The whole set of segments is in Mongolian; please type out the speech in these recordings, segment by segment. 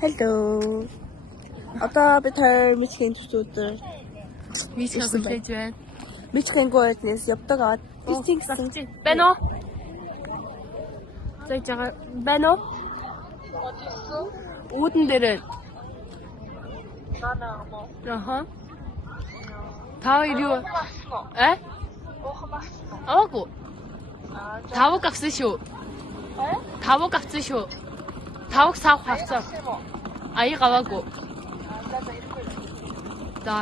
Hello. Одоо бид хоёр Мичгийн төсөөдөр Мичгийн хүлээж байна. Мичгийн гойднес явдаг аваад Тэгсэн байна уу? Зайж байгаа байна уу? Үүдэн дээр. Аха. Таа юу? Аагүй. Тавг авсан шүү. Тавг авсан шүү. Тавг сав хавцаа. Аяа гаваагүй. За.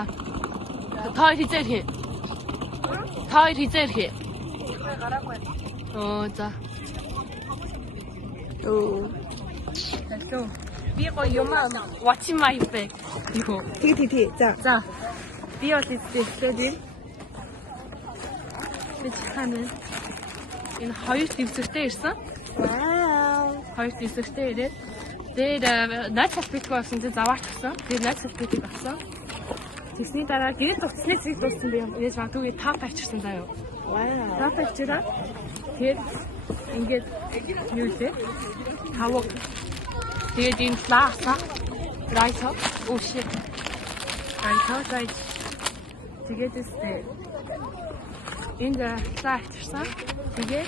Таа хийзээ. Таа хийзээ. За. Hello. Би гоё юм watch my back. Юу? Тий. За. Би бол ихтэй дээ. Би ханаа. Энэ хоёр дэвсэртэй ирсэн. Вау. Хоёр дэвсэртэй ирээд тэгээд natural speak болсон чинь заваач гисэн. Тэгээд natural speak болсон. Тэсний дараа гэрэл дуцсны зэрэг дууссан би яаж магадгүй тап авчирсан заяа. Вау. Тап авчираа. Тэгээд ингээд юу вэ? Тавг. Тэгээд энэ лааса. Райсо. Oh shit. Райсо. Тэгээд өстэй. Энэ лаачсан. Тэгээд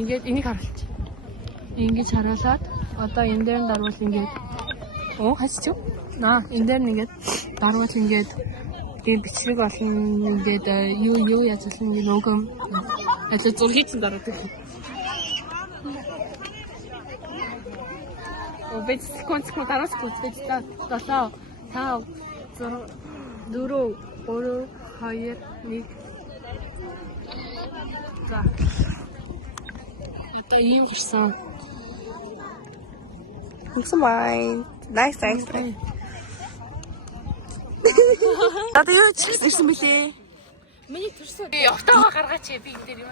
ингээд энийг харуулчих. Ингэж харуулад одоо энэ дээр нь дарвал ингээд хасчих. Энэ дээр нь ингээд дарвал ингээд тийм бичлэг болно. Ингээд юу яаж болох юм логом. Ажил зур хийсэн дараад гэх. Бид секунд дараас бид 7 5 6 4 3 2 1 За. Одоо ийм хэрсэн. Хөнгсөн бай. Nice. Одоо юу ирсэн бэлээ? Миний төрсөн. Явтаага гаргаач би энэ дээр юм.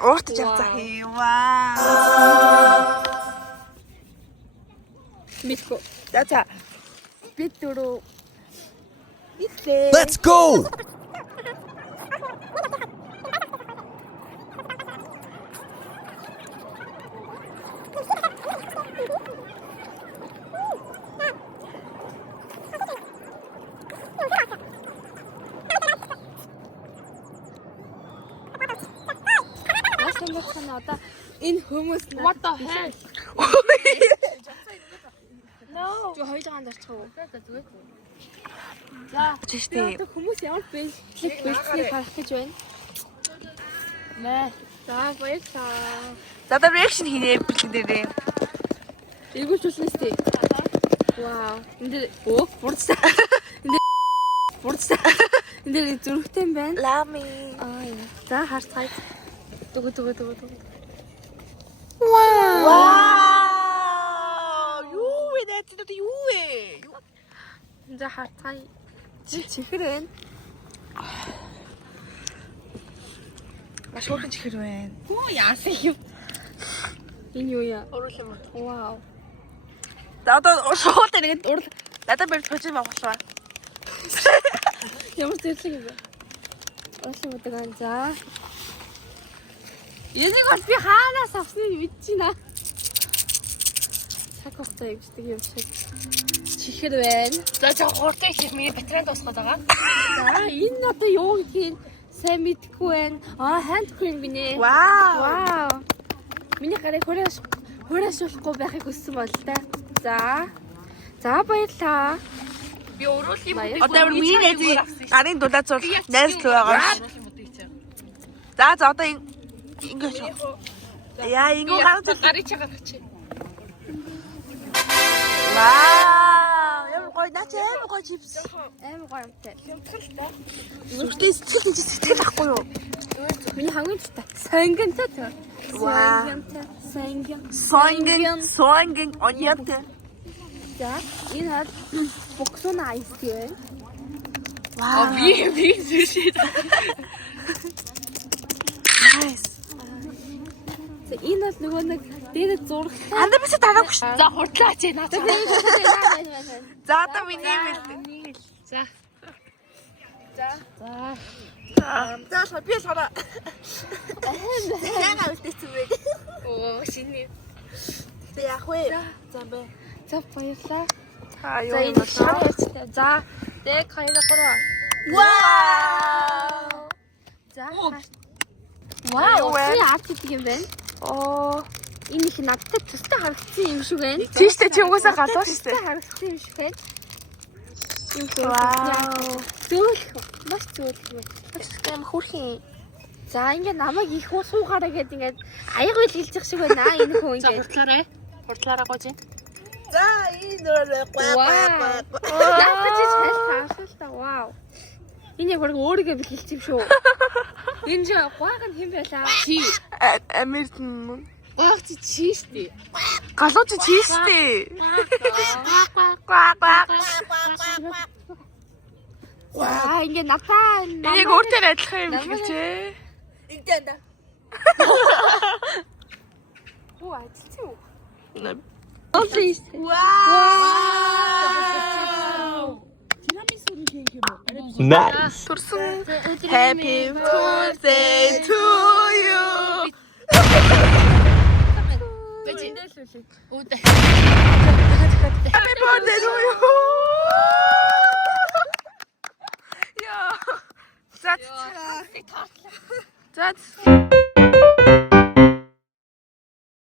Ууртаж авцаа хий. Вау. Мэдгүй. За. Бид дөрөв. Let's go! Одоо энэ хүмүүс what the hell? No. Жоо хоёроо андарчих уу? За. Чиштэй. Хүмүүс ямар бэлтгийг харах гэж байна. Нэ. За баярлалаа. За одоо reaction хийнэ бэлтгэн дээрээ. Эргүүлжүүлнэ сте. Вау. Энд бурцаа. Энд дээр зүрхтэй юм байна. Lami. За харцгаая. Дуг. Вау! Юу вэ? Тэд юу вэ? За харцгаая. Чихэр байна. Маш хурдан чихэр байна. Яасан юм. Энэ юу яа? Оруулах юм. Вау. За одоо шууд ингээд урал надад барь тожим авахлаа. Ямар зэрлэг юм бэ? Оруулах юм даа. За. Энийг бол би хаанаас авсныг мэдчихэна. Цаг хугацаа явждаг юм шиг. Чихэр байна. За хурдан их миний батарей дуусгаад байгаа. За энэ одоо юу гэх юм сайн мэдгүй байна. Hand cream гинэ. Вау. Миний гарыг хураашуулахгүй байхыг хүссэн бол та. За баярлаа. Би уруулах юм. Одоо миний найзын гарын дулаан зур найзлуу байгаа. За одоо ингэж. Яа ингэ гарыг чи гаргачих. Вау! Ямар гоё наач амар гоё чипс. Амар гоё юмтай. Зүрхтэй сэтгэл ахгүй юу? Миний хамгийн дуртай. Сонгонтой тэр. Вау. Сонгон оньяатай. За энэ хад боксуна айс тийм. Вау. Би зүшээ. Nice. Энэ бол нөгөө нэг дээр зурх. Анда бисээ таваагүй шүү. За хурдлаач наа. За одоо миний мэл. За. За би сараа. Яагаад үлдээсэн бэ? Оо шинэ. За баярлаа. 자, 자 이거 이제 시작했어요. 자, 내 가위를 걸어. 와우. За. Вау, Юу вэ? чи арт гэдэг юм байна. Оо. Энэ их надтай төстэй харагдсан юм шиг байна. тийштэй чи угаасаа галуу шүү Төстэй дээ. харагдсан юм шиг байна. Юм шиг. Вау. Зөөлх, маш зөөлх юм. Тэм хөрхийн. За ингээ намайг их суугаараа гэдэг ингээд аяг үйл хэлж шиг байна. Энэ хүн За ингээд. хурдлаарай. Хурдлаараа гооч. 자, 이 노래 Вау. Надад чи сайн таасан л та. Вау. Энэ яг бүр өөрийгөө би хэлчих юм шүү. Энэ жоо гойг нь хэн байлаа? Чи. Америкэн мөн. Гаагч чи штий. Галуу чи тийштэй. Гва гва. Ваа ингээ надаа Энийг өөртөө адилхан юм хэлжээ. игдэнда. Оо ачиж юу? Офис. Nice. турсан. Happy birthday to you. Өөдөө. Happy birthday to you. 야. 자. 자.